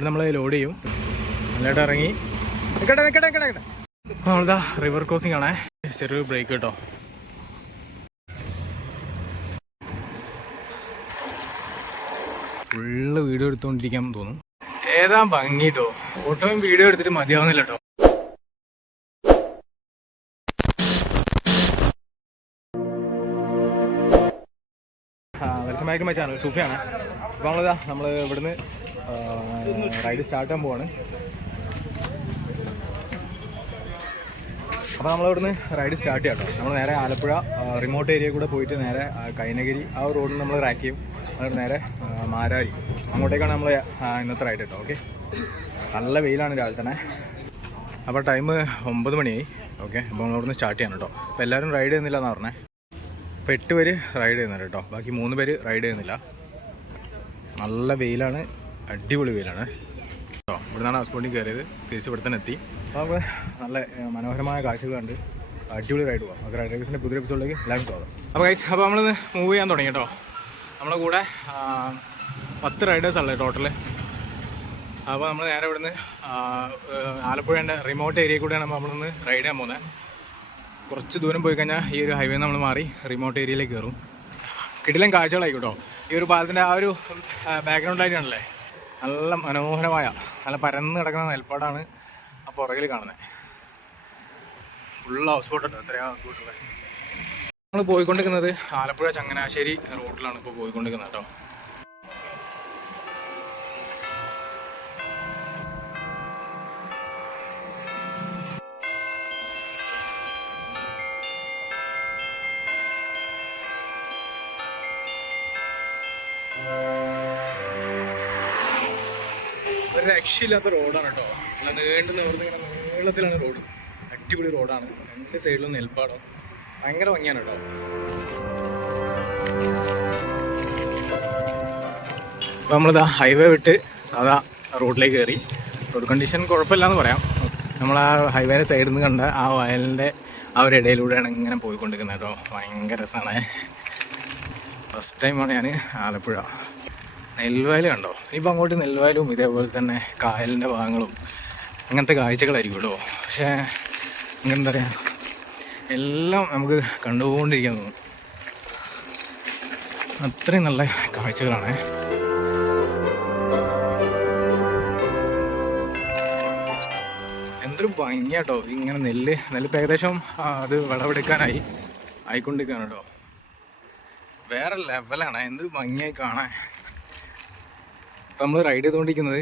ഇവിടെ നമ്മൾ ലോഡ് ചെയ്യും. നല്ലതായിട്ട് ഇറങ്ങി നമ്മളിതാ റിവർ ക്രോസിംഗ് ആണേ. ചെറിയൊരു ബ്രേക്ക് കേട്ടോ. ഫുള്ള് വീഡിയോ എടുത്തുകൊണ്ടിരിക്കാൻ തോന്നും. ഏതാ ഭംഗി കേട്ടോ. ഫോട്ടോയും വീഡിയോ എടുത്തിട്ട് മതിയാവുന്നില്ല കേട്ടോ. Welcome back to my channel. സൂഫിയാണ്. അപ്പോൾ നമ്മൾ ഇവിടുന്ന് റൈഡ് സ്റ്റാർട്ട് ചെയ്യാൻ പോവാണ്. അപ്പോൾ നമ്മളിവിടുന്ന് റൈഡ് സ്റ്റാർട്ട് ചെയ്യാം കേട്ടോ. നമ്മൾ നേരെ ആലപ്പുഴ റിമോട്ട് ഏരിയ കൂടെ പോയിട്ട് നേരെ കൈനഗിരി ആ റോഡിൽ നമ്മൾ ട്രാക്ക് ചെയ്യും. എന്നിട്ട് നേരെ മാരാരി അങ്ങോട്ടേക്കാണ് നമ്മൾ ഇന്നത്തെ റൈഡ് കേട്ടോ. ഓക്കെ, നല്ല വെയിലാണ് രാവിലെ തന്നെ. അപ്പോൾ ടൈം 9 മണിയായി. ഓക്കെ, അപ്പോൾ നമ്മളിവിടുന്ന് സ്റ്റാർട്ട് ചെയ്യണം കേട്ടോ. അപ്പോൾ എല്ലാവരും റൈഡ് ചെയ്യുന്നില്ല എന്നാണ് പറഞ്ഞത്. ഇപ്പോൾ 8 പേര് റൈഡ് ചെയ്യുന്നുണ്ട് കേട്ടോ. ബാക്കി 3 പേര് റൈഡ് ചെയ്യുന്നില്ല. നല്ല വെയിലാണ്, അടിപൊളി വെയിലാണ് കേട്ടോ. ഇവിടെ നിന്നാണ് ഹൗസ് ബോട്ടിൽ കയറിയത്. തിരിച്ച് ഇവിടെ തന്നെ എത്തി. അപ്പോൾ നമുക്ക് നല്ല മനോഹരമായ കാഴ്ചകൾ കണ്ട് അടിപൊളി റൈഡ് പോകാം. നമുക്ക് റൈഡ് റൈഡ്സിൻ്റെ പുതിയ എപ്പിസോഡിലേക്ക് എല്ലാവരും പോകാം. അപ്പോൾ ഗൈസ്, അപ്പോൾ നമ്മളിന്ന് മൂവ് ചെയ്യാൻ തുടങ്ങി കേട്ടോ. നമ്മളെ കൂടെ 10 റൈഡേഴ്സാണല്ലേ ടോട്ടല്. അപ്പോൾ നമ്മൾ നേരെ ഇവിടുന്ന് ആലപ്പുഴേൻ്റെ റിമോട്ട് ഏരിയ കൂടെയാണ് നമ്മളിന്ന് റൈഡ് ചെയ്യാൻ പോകുന്നത്. കുറച്ച് ദൂരം പോയി കഴിഞ്ഞാൽ ഈ ഒരു ഹൈവേ നമ്മൾ മാറി റിമോട്ട് ഏരിയയിലേക്ക് കയറും. കിടിലൻ കാഴ്ചകളായിക്കോട്ടോ. ഈ ഒരു പാലത്തിൻ്റെ ആ ഒരു ബാക്ക്ഗ്രൗണ്ടായിട്ടാണല്ലേ നല്ല മനോഹരമായ നല്ല പരന്ന് കിടക്കുന്ന നെൽപ്പാടാണ് ആ പുറകിൽ കാണുന്നത്. ഫുൾ ഹൗസ് ബോട്ടുണ്ട്. എത്രയാണ് ഹൗസ് ബോട്ടുള്ളത്. നമ്മൾ പോയിക്കൊണ്ടിരിക്കുന്നത് ആലപ്പുഴ ചങ്ങനാശ്ശേരി റോഡിലാണ് ഇപ്പോൾ പോയിക്കൊണ്ടിരിക്കുന്നത് കേട്ടോ. ഒരു രക്ഷയില്ലാത്ത റോഡാണ് കേട്ടോ. നല്ല നീണ്ടു നിവർന്ന് ഇങ്ങനെ നീളത്തിലാണ് റോഡ്. അടിപൊളി റോഡാണ്. 2 സൈഡിലും നെൽപ്പാടം. ഭയങ്കര ഭംഗിയാണ് കേട്ടോ. അപ്പോൾ നമ്മളിതാ ഹൈവേ വിട്ട് സാധാ റോഡിലേക്ക് കയറി. റോഡ് കണ്ടീഷൻ കുഴപ്പമില്ലാന്ന് പറയാം. നമ്മൾ ആ ഹൈവേൻ്റെ സൈഡിൽ നിന്ന് കണ്ട ആ വയലിൻ്റെ ആ ഒരു ഇടയിലൂടെയാണ് ഇങ്ങനെ പോയിക്കൊണ്ടിരിക്കുന്നത് കേട്ടോ. ഭയങ്കര രസമാണ്. ഫസ്റ്റ് ടൈമാണ് ഞാൻ ആലപ്പുഴ. നെൽവയൽ കണ്ടോ. ഇപ്പം അങ്ങോട്ട് നെൽവയലും ഇതേപോലെ തന്നെ കായലിൻ്റെ ഭാഗങ്ങളും അങ്ങനത്തെ കാഴ്ചകളായിരിക്കും കേട്ടോ. പക്ഷേ എന്താ പറയുക, എല്ലാം നമുക്ക് കണ്ടുകൊണ്ടിരിക്കാൻ തോന്നും. അത്രയും നല്ല കാഴ്ചകളാണ്. എന്തൊരു ഭംഗിയാട്ടോ. ഇങ്ങനെ നെല്ലിപ്പോൾ ഏകദേശം അത് ആയിക്കൊണ്ടിരിക്കുകയാണ് കേട്ടോ. വേറെ ലെവലാണ്. എന്തൊരു ഭംഗിയായി കാണാൻ. ഇപ്പം നമ്മൾ റൈഡ് ചെയ്തുകൊണ്ടിരിക്കുന്നത്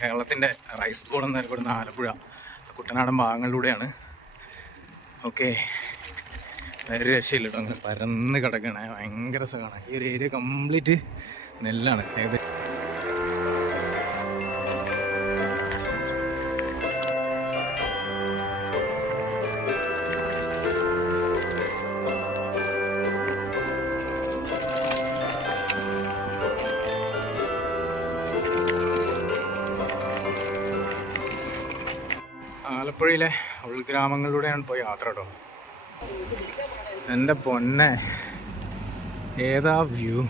കേരളത്തിൻ്റെ റൈസ് ബോൾ എന്നറിയപ്പെടുന്ന ആലപ്പുഴ കുട്ടനാടൻ ഭാഗങ്ങളിലൂടെയാണ്. ഓക്കെ, വേറെ രക്ഷയില്ല കേട്ടോ. അങ്ങനെ പരന്ന് കിടക്കണേ. ഭയങ്കര രസമാണ്. ഈ ഒരു ഏരിയ കംപ്ലീറ്റ് നെല്ലാണ്. ഏകദേശം ആലപ്പുഴയിലെ ഉൾഗ്രാമങ്ങളിലൂടെയാണ് പോയി യാത്ര കേട്ടോ. എൻ്റെ പൊന്നെ, ഏതാ വ്യൂ.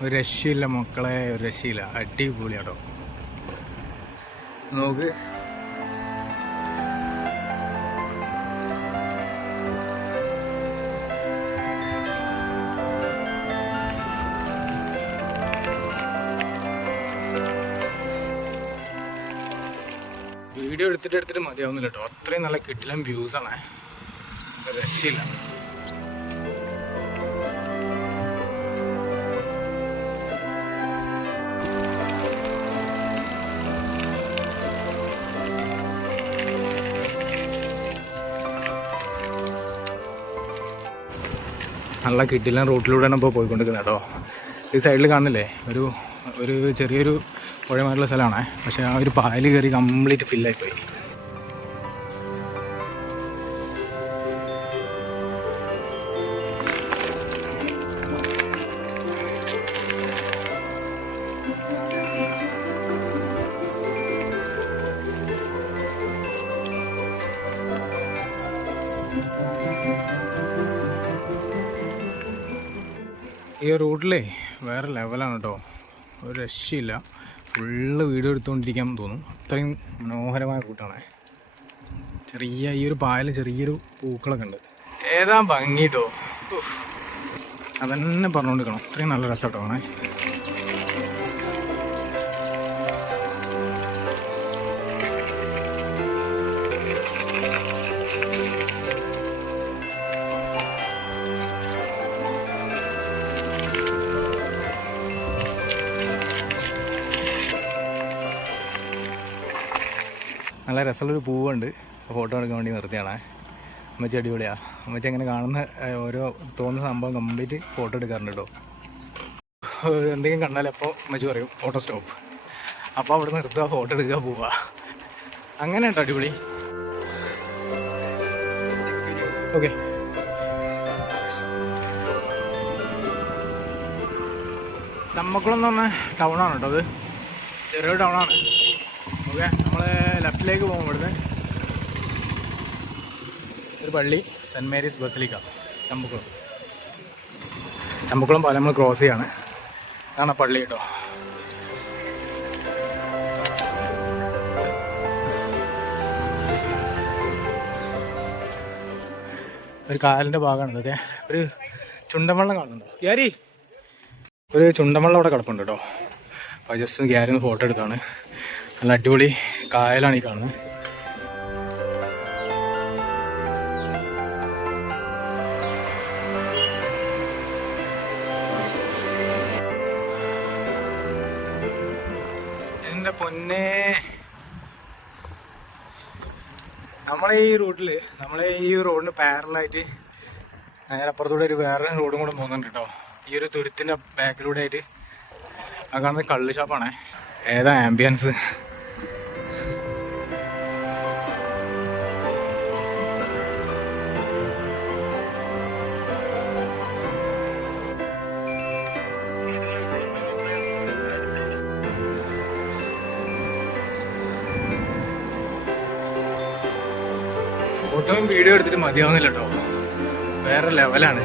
ഒരു രക്ഷയില്ല മക്കളെ, ഒരു രക്ഷയില്ല. അടിപൊളിയാട്ടോ. നോക്ക്, വീഡിയോ എടുത്തിട്ട് മതിയാവുന്നില്ല കേട്ടോ. അത്രയും നല്ല കിടിലൻ വ്യൂസാണ്. രക്ഷയില്ല. നല്ല കിടിലൻ റൂട്ടിലൂടെയാണ് ഇപ്പോൾ പോയിക്കൊണ്ടിരിക്കുന്നത് കേട്ടോ. ഈ സൈഡിൽ കാണുന്നില്ലേ ഒരു ചെറിയൊരു പുഴമായിട്ടുള്ള സ്ഥലമാണ്. പക്ഷേ ആ ഒരു പായൽ കയറി കംപ്ലീറ്റ് ഫില്ലായിപ്പോയി. ഈ റൂട്ടിലേ വേറെ ലെവലാണ് കേട്ടോ. ഒരു രക്ഷയില്ല. ഫുള്ള് വീഡിയോ എടുത്തുകൊണ്ടിരിക്കാൻ തോന്നും, അത്രയും മനോഹരമായ കൂട്ടാണ്. ചെറിയ ഈ ഒരു പായൽ ചെറിയൊരു പൂക്കളൊക്കെ ഉണ്ട്. ഏതാ ഭംഗിട്ടോ, അതന്നെ പറഞ്ഞുകൊണ്ടിരിക്കണം. അത്രയും നല്ല രസമായിട്ടോ കാണാൻ. നല്ല രസമുള്ളൊരു പൂവുണ്ട്, ഫോട്ടോ എടുക്കാൻ വേണ്ടി നിർത്തിയാണ്. അമ്മച്ചി അടിപൊളിയാണ്. അമ്മച്ചി അങ്ങനെ കാണുന്ന ഓരോ തോന്നുന്ന സംഭവം കംപ്ലീറ്റ് ഫോട്ടോ എടുക്കാറുണ്ട് കേട്ടോ. എന്തെങ്കിലും കണ്ടാൽ അപ്പോൾ അമ്മച്ചി പറയും ഫോട്ടോ സ്റ്റോപ്പ്. അപ്പോൾ അവിടെ നിർത്തുക, ഫോട്ടോ എടുക്കുക, പോവുക. അങ്ങനെ കേട്ടോ അടിപൊളി. ഓക്കെ, ചമ്പക്കുളം എന്ന് പറഞ്ഞ ടൗണാണ് കേട്ടോ. അത് ചെറിയൊരു ടൗണാണ്. ഓക്കെ, നമ്മൾ ലെഫ്റ്റിലേക്ക് പോകും. ഇവിടുന്ന് ഒരു പള്ളി, സെൻറ്റ് മേരീസ് ബസലിക്ക, ചമ്പക്കുളം പാലം നമ്മൾ ക്രോസ് ചെയ്യാണ്. ഇതാണ് പള്ളി കേട്ടോ. ഒരു കായലിൻ്റെ ഭാഗമാണ് ഇതൊക്കെ. ഒരു ചുണ്ടൻവെള്ളം കാണുന്നുണ്ടോ ഗ്യാരി? ഒരു ചുണ്ടൻവെള്ളം അവിടെ കിടപ്പുണ്ട് കേട്ടോ. അപ്പോൾ ജസ്റ്റ് ഗ്യാരിന്ന് ഫോട്ടോ എടുത്താണ്. നല്ല അടിപൊളി കായലാണ് ഈ കാണുന്നത്. എൻ്റെ പൊന്നേ, നമ്മളെ ഈ റോഡിന് പാരലായിട്ട് നേരെ അപ്പുറത്തൂടെ ഒരു വേറെ റോഡും കൂടെ പോകുന്നുണ്ട് കേട്ടോ. ഈ ഒരു തുരുത്തിൻ്റെ ബാക്കിലൂടെ ആയിട്ട് ആ കാണുന്നത് കള്ള് ഷാപ്പാണേ. ഏതാ ആംബിയൻസ്! ഫോട്ടോയും വീഡിയോ എടുത്തിട്ട് മതിയാവുന്നില്ല കേട്ടോ, വേറെ ലെവലാണ്.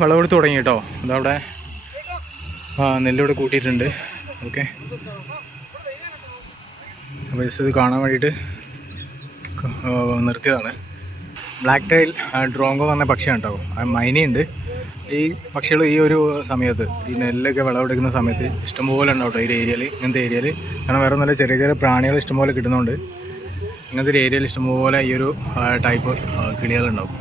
വിളവെടുത്ത് തുടങ്ങി കേട്ടോ. അതവിടെ നെല്ലിവിടെ കൂട്ടിയിട്ടുണ്ട്. ഓക്കെ, അപ്പോൾ ഇത് കാണാൻ വേണ്ടിയിട്ട് നിർത്തിയതാണ്. ബ്ലാക്ക് ടൈൽ ഡ്രോങ്കോ എന്ന് പറഞ്ഞ പക്ഷിയാണ് കേട്ടോ. മൈനയുണ്ട്. ഈ പക്ഷികൾ ഈ ഒരു സമയത്ത്, ഈ നെല്ലൊക്കെ വിളവെടുക്കുന്ന സമയത്ത് ഇഷ്ടംപോലെ ഉണ്ടാവും കേട്ടോ ഈ ഏരിയയിൽ, ഇങ്ങനത്തെ ഏരിയയിൽ. കാരണം വേറെ നല്ല ചെറിയ ചെറിയ പ്രാണികൾ ഇഷ്ടംപോലെ കിട്ടുന്നതുകൊണ്ട് ഇങ്ങനത്തെ ഒരു ഏരിയയിൽ ഇഷ്ടംപോലെ ഈ ഒരു ടൈപ്പ് കിളികളുണ്ടാവും.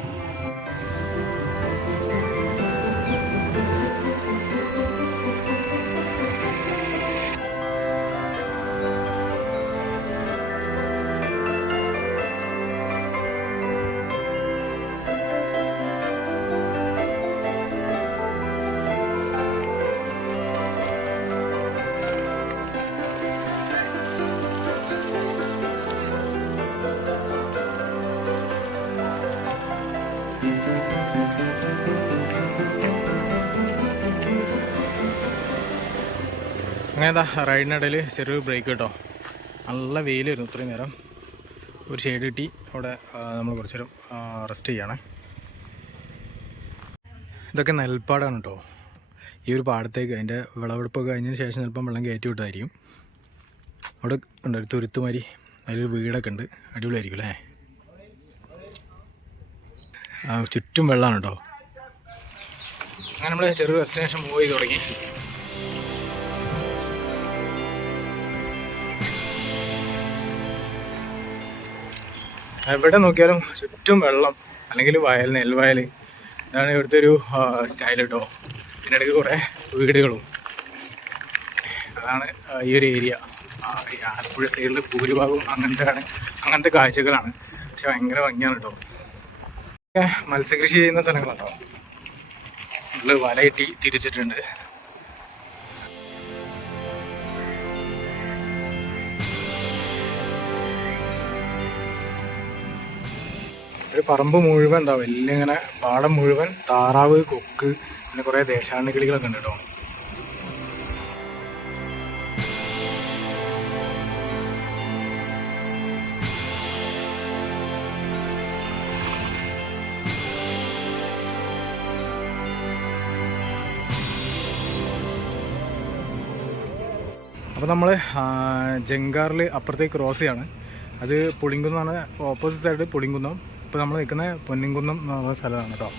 അങ്ങനെ റൈഡിനിടയിൽ ചെറിയൊരു ബ്രേക്ക് കേട്ടോ. നല്ല വെയിൽ വരുന്നു ഇത്രയും നേരം. ഒരു ഷെയ്ഡ് കിട്ടി, അവിടെ നമ്മൾ കുറച്ച് നേരം റെസ്റ്റ് ചെയ്യണേ. ഇതൊക്കെ നെൽപ്പാടാണ് കേട്ടോ. ഈ ഒരു പാടത്തേക്ക് അതിൻ്റെ വിളവെടുപ്പൊക്കെ കഴിഞ്ഞതിന് ശേഷം ചിലപ്പം വെള്ളം കയറ്റി വിട്ടതായിരിക്കും. അവിടെ ഉണ്ട് ഒരു തുരുത്തുമാരി, അതിലൊരു വീടൊക്കെ ഉണ്ട്. അടിപൊളിയായിരിക്കും അല്ലേ? ചുറ്റും വെള്ളമാണ് കേട്ടോ. അങ്ങനെ നമ്മൾ ചെറിയ ഡെസ്റ്റിനേഷൻ മൂവ് ചെയ്ത് തുടങ്ങി. എവിടെ നോക്കിയാലും ചുറ്റും വെള്ളം, അല്ലെങ്കിൽ വയൽ, നെൽവയൽ. ഇതാണ് ഇവിടുത്തെ ഒരു സ്റ്റൈൽ കേട്ടോ. ഇതിനിടയ്ക്ക് കുറേ വീടുകളും. അതാണ് ഈ ഒരു ഏരിയ. ആലപ്പുഴ സൈഡിൽ ഭൂരിഭാഗവും അങ്ങനത്തെ കാഴ്ചകളാണ്. പക്ഷെ ഭയങ്കര ഭംഗിയാണ് കേട്ടോ. മത്സ്യകൃഷി ചെയ്യുന്ന സ്ഥലങ്ങളാട്ടോ. നമ്മൾ വലയിട്ടി തിരിച്ചിട്ടുണ്ട്. ഒരു പറമ്പ് മുഴുവൻ ഉണ്ടാവും, വലിയ ഇങ്ങനെ പാടം മുഴുവൻ താറാവ്, കൊക്ക്, പിന്നെ കുറേ ദേശാടന കിളികളൊക്കെ ഉണ്ട് കേട്ടോ. അപ്പോൾ നമ്മൾ ജങ്കാറിൽ അപ്പുറത്തേക്ക് ക്രോസ് ചെയ്യാണ്. അത് പുളിങ്കുന്നാണ്, ഓപ്പോസിറ്റ് സൈഡ് പുളിങ്കുന്നം. ഇപ്പോൾ നമ്മൾ നിൽക്കുന്ന പൊന്നിൻകുന്നം എന്ന് പറഞ്ഞ സ്ഥലമാണ് കേട്ടോ.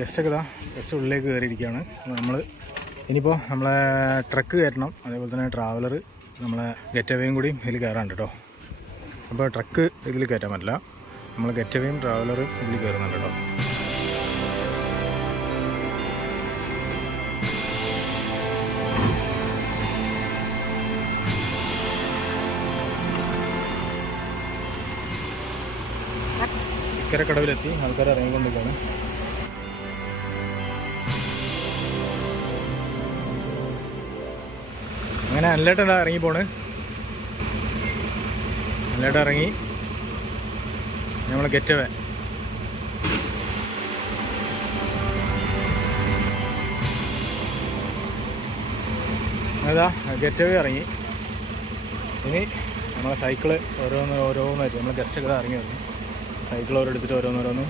ഗസ്റ്റൊക്കെ ഇതാ ജസ്റ്റ് ഉള്ളിലേക്ക് കയറിയിരിക്കുകയാണ്. നമ്മൾ ഇനിയിപ്പോൾ നമ്മളെ ട്രക്ക് കയറ്റണം, അതേപോലെ തന്നെ ട്രാവലർ നമ്മളെ ഗെറ്റവേയും കൂടി ഇതിൽ കയറാണ്ട് കേട്ടോ. അപ്പോൾ ട്രക്ക് ഇതിൽ കയറ്റാൻ പറ്റില്ല, നമ്മൾ ഗെറ്റവേയും ട്രാവലറും ഇതിൽ കയറുന്നുണ്ട് കേട്ടോ. ഇക്കരക്കടവിലെത്തി, ആൾക്കാർ ഇറങ്ങിക്കൊണ്ടിരിക്കുകയാണ്. അങ്ങനെ നല്ലതായിട്ട് ഇറങ്ങി പോണ്. നല്ലതായിട്ട് ഇറങ്ങി നമ്മൾ ഗെറ്റവേ. അതാ ഗെറ്റവേ ഇറങ്ങി. ഇനി നമ്മളെ സൈക്കിള് ഓരോന്നായിട്ട് നമ്മൾ ഗസ്റ്റൊക്കെ ഇറങ്ങി വന്നു. സൈക്കിൾ ഓരോടുത്തിട്ട് ഓരോന്നോരോന്നും.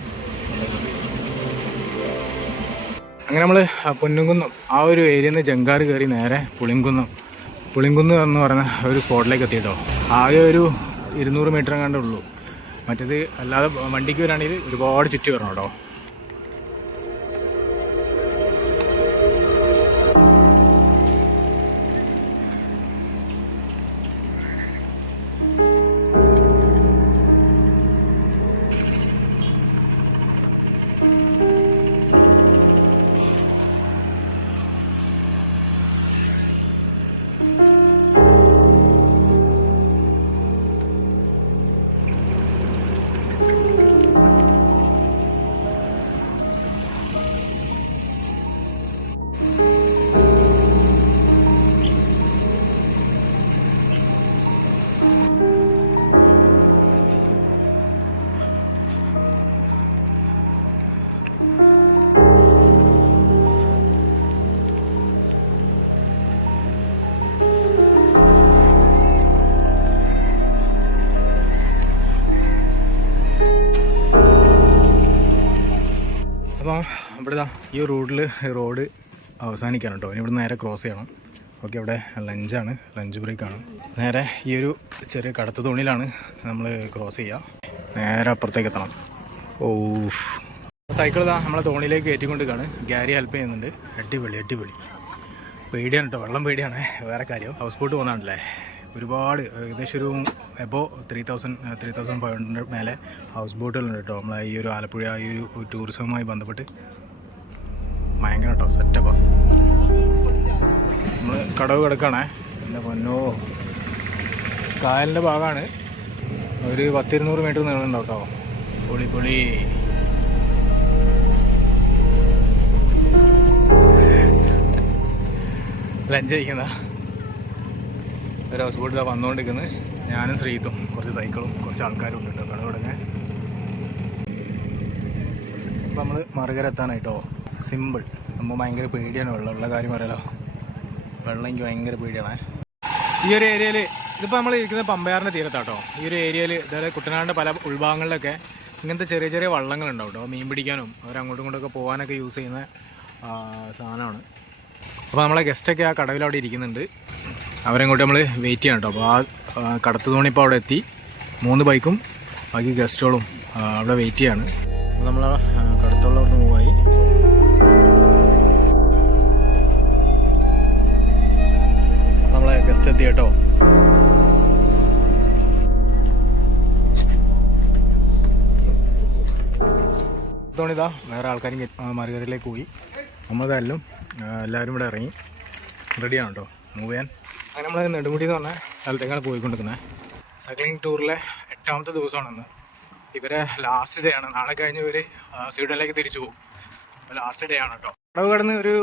അങ്ങനെ നമ്മൾ പൊന്നുംകുന്നം ആ ഒരു ഏരിയയിൽ നിന്ന് ജങ്കാർ കയറി നേരെ പുളിങ്കുന്ന് എന്ന് പറയുന്ന ഒരു സ്പോട്ടിലേക്ക് എത്തിയിട്ടോ. ആകെ ഒരു 200 മീറ്റർ എങ്ങാണ്ടേ ഉള്ളൂ. മറ്റേത് അല്ലാതെ വണ്ടിക്ക് വരാണെങ്കിൽ ഒരുപാട് ചുറ്റി വരണം കേട്ടോ. അപ്പോൾ ഇവിടെ ഈ റോഡ് അവസാനിക്കാണ് കേട്ടോ. ഇനി ഇവിടെ നേരെ ക്രോസ് ചെയ്യണം. ഓക്കെ, ഇവിടെ ലഞ്ചാണ്, ലഞ്ച് ബ്രേക്കാണ്. നേരെ ഈ ഒരു ചെറിയ കടത്ത് തോണിയിലാണ് നമ്മൾ ക്രോസ് ചെയ്യുക. നേരെ അപ്പുറത്തേക്ക് എത്തണം. ഓ, സൈക്കിൾ ഇതാ നമ്മളെ തോണിയിലേക്ക് കയറ്റിക്കൊണ്ടിരിക്കുകയാണ്. ഗാരി ഹെൽപ്പ് ചെയ്യുന്നുണ്ട്. അടിപൊളി. പേടിയാണ് കേട്ടോ, വെള്ളം പേടിയാണ്. വേറെ കാര്യം, ഹൗസ് ബോട്ട് പോകുന്നതാണല്ലേ. ഒരുപാട് ഏകദേശം ഒരു എബോ 3500 മേലെ ഹൗസ് ബോട്ടുകളുണ്ട് കേട്ടോ. നമ്മളെ ഈ ഒരു ആലപ്പുഴ ഈ ഒരു ടൂറിസവുമായി ബന്ധപ്പെട്ട് ഭയങ്കര കേട്ടോ, സെറ്റപ്പാണ്. നമ്മൾ കടവ് കിടക്കുകയാണേ. എൻ്റെ പൊന്നോ, കായലിൻ്റെ ഭാഗമാണ്. ഒരു 10-200 മീറ്റർ നീളമുണ്ടാവും കേട്ടോ. പൊളി. ലഞ്ച് കഴിക്കുന്ന ഒരു ഹൗസ് ബോട്ട് വന്നുകൊണ്ടിരിക്കുന്നത്. ഞാനും ശ്രീത്തും കുറച്ച് സൈക്കിളും കുറച്ച് ആൾക്കാരും ഉണ്ട് കേട്ടോ കടവ് തുടങ്ങാൻ. അപ്പോൾ നമ്മൾ മറുകര എത്താനായിട്ടോ. സിമ്പിൾ. നമ്മൾ ഭയങ്കര പേടിയാണ് വെള്ളമുള്ള കാര്യം പറയാലോ. വെള്ളം എനിക്ക് ഭയങ്കര പേടിയാണ്. ഈ ഒരു ഏരിയയിൽ ഇതിപ്പോൾ നമ്മൾ ഇരിക്കുന്നത് പമ്പയാറിൻ്റെ തീരത്താട്ടോ. ഈ ഒരു ഏരിയയിൽ അതായത് കുട്ടനാടിൻ്റെ പല ഉൾഭാഗങ്ങളിലൊക്കെ ഇങ്ങനത്തെ ചെറിയ വള്ളങ്ങളുണ്ടാവും കേട്ടോ. മീൻ പിടിക്കാനും അവരങ്ങോട്ടും ഇങ്ങോട്ടൊക്കെ പോകാനൊക്കെ യൂസ് ചെയ്യുന്ന സാധനമാണ്. അപ്പോൾ നമ്മളെ ഗസ്റ്റൊക്കെ ആ കടവിൽ അവിടെ ഇരിക്കുന്നുണ്ട്. അവരെങ്ങോട്ട് നമ്മൾ വെയിറ്റ് ചെയ്യണം കേട്ടോ. അപ്പോൾ ആ കടത്ത് തോണി ഇപ്പോൾ അവിടെ എത്തി. 3 ബൈക്കും ബാക്കി ഗസ്റ്റുകളും അവിടെ വെയിറ്റ് ചെയ്യാണ്. അപ്പോൾ നമ്മൾ കടത്തുള്ള അവിടെ നിന്ന് മൂവായി. നമ്മളെ ഗസ്റ്റ് എത്തി കേട്ടോ. തോണിതാ വേറെ ആൾക്കാരും മറുകരയിലേക്ക് പോയി. നമ്മളതെല്ലാം എല്ലാവരും ഇവിടെ ഇറങ്ങി റെഡിയാണ് കേട്ടോ മൂവ് ചെയ്യാൻ. അങ്ങനെ നമ്മൾ നെടുമുടി എന്ന് പറഞ്ഞ സ്ഥലത്തേക്കാണ് പോയിക്കൊണ്ടിരിക്കുന്നത്. സൈക്ലിംഗ് ടൂറിലെ 8ാമത്തെ ദിവസമാണെന്ന്. ഇവരെ ലാസ്റ്റ് ഡേ ആണ്. നാളെ കഴിഞ്ഞ് ഇവർ സ്വീഡനിലേക്ക് തിരിച്ചു പോകും. അപ്പോൾ ലാസ്റ്റ് ഡേ ആണ് കേട്ടോ. കടവ് കടന്ന് ഒരു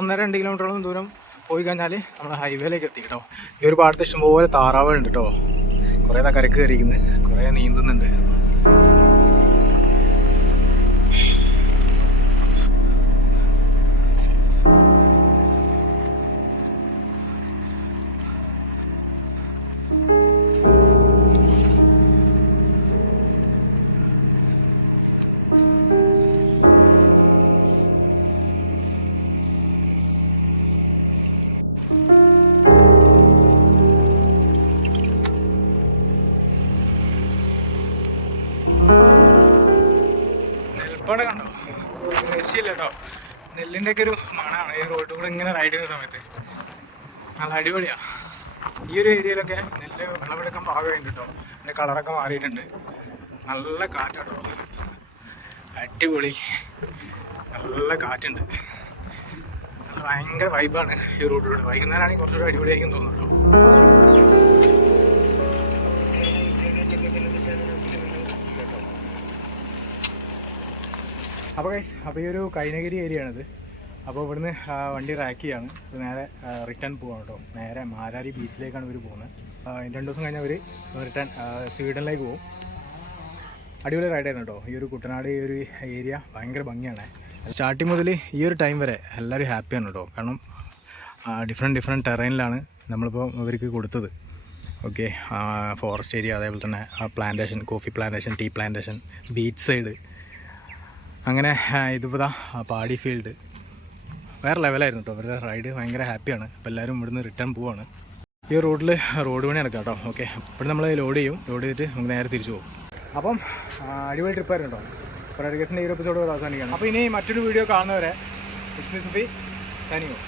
1-2 കിലോമീറ്ററോളം ദൂരം പോയി കഴിഞ്ഞാൽ നമ്മൾ ഹൈവേയിലേക്ക് എത്തി കേട്ടോ. ഈ ഒരു പാടത്ത് ഇഷ്ടംപോലെ താറാവുകളുണ്ട് കേട്ടോ. കുറേ കരക്ക് കയറിയിരിക്കുന്നത്, കുറേ നീന്തുന്നുണ്ട്. അവിടെ കണ്ടോ, രക്ഷയില്ല കേട്ടോ. നെല്ലിൻ്റെയൊക്കെ ഒരു മണമാണ് ഈ റോഡിൽ കൂടെ ഇങ്ങനെ റൈഡ് ചെയ്യുന്ന സമയത്ത്. നല്ല അടിപൊളിയാണ്. ഈ ഒരു ഏരിയയിലൊക്കെ നെല്ല് വിളവെടുക്കാൻ പാകമായിട്ട് കേട്ടോ. അതിൻ്റെ കളറൊക്കെ മാറിയിട്ടുണ്ട്. നല്ല കാറ്റാട്ടോ, അടിപൊളി. നല്ല കാറ്റുണ്ട്, നല്ല ഭയങ്കര വൈബാണ് ഈ റോഡിലൂടെ. വൈകുന്നേരമാണെങ്കിൽ കുറച്ചുകൂടെ അടിപൊളിയായിരിക്കും തോന്നുന്നു. അപ്പോൾ ഈ ഒരു കൈനഗിരി ഏരിയ ആണിത്. അപ്പോൾ ഇവിടുന്ന് വണ്ടി റാക്ക് ചെയ്യാണ്. നേരെ റിട്ടേൺ പോവാണ് കേട്ടോ. നേരെ മാരാരി ബീച്ചിലേക്കാണ് ഇവർ പോകുന്നത്. 2 ദിവസം കഴിഞ്ഞാൽ അവർ റിട്ടേൺ സ്വീഡനിലേക്ക് പോകും. അടിപൊളി റൈഡായിരുന്നു കേട്ടോ. ഈ ഒരു കുട്ടനാട് ഈ ഒരു ഏരിയ ഭയങ്കര ഭംഗിയാണ്. സ്റ്റാർട്ടിങ് മുതൽ ഈ ഒരു ടൈം വരെ എല്ലാവരും ഹാപ്പിയാണ് കേട്ടോ. കാരണം ഡിഫറെൻറ്റ് ടെറൈനിലാണ് നമ്മളിപ്പോൾ ഇവർക്ക് കൊടുത്തത്. ഓക്കെ, ഫോറസ്റ്റ് ഏരിയ, അതേപോലെ തന്നെ plantation, coffee plantation, tea plantation, beach side, അങ്ങനെ ഇതിപ്പോൾ പാടി ഫീൽഡ്. വേറെ ലെവലായിരുന്നു കേട്ടോ ഇവരുടെ റൈഡ്. ഭയങ്കര ഹാപ്പിയാണ്. അപ്പോൾ എല്ലാവരും ഇവിടുന്ന് റിട്ടേൺ പോവാണ്. ഈ റോഡിൽ റോഡ് പണി നടക്കാം കേട്ടോ. ഓക്കെ, അപ്പോൾ നമ്മൾ ലോഡ് ചെയ്യും. ലോഡ് ചെയ്തിട്ട് നമുക്ക് നേരെ തിരിച്ചു പോകും. അപ്പം അടിപൊളി ട്രിപ്പായിരുന്നു കേട്ടോ. അപ്പോൾ റൈഡ് ഗേസിൻ്റെ ഈ എപ്പിസോഡ് അവസാനിക്കുകയാണ്. അപ്പോൾ ഇനി മറ്റൊരു വീഡിയോ കാണുന്നവരെ it's me Sufi, signing off.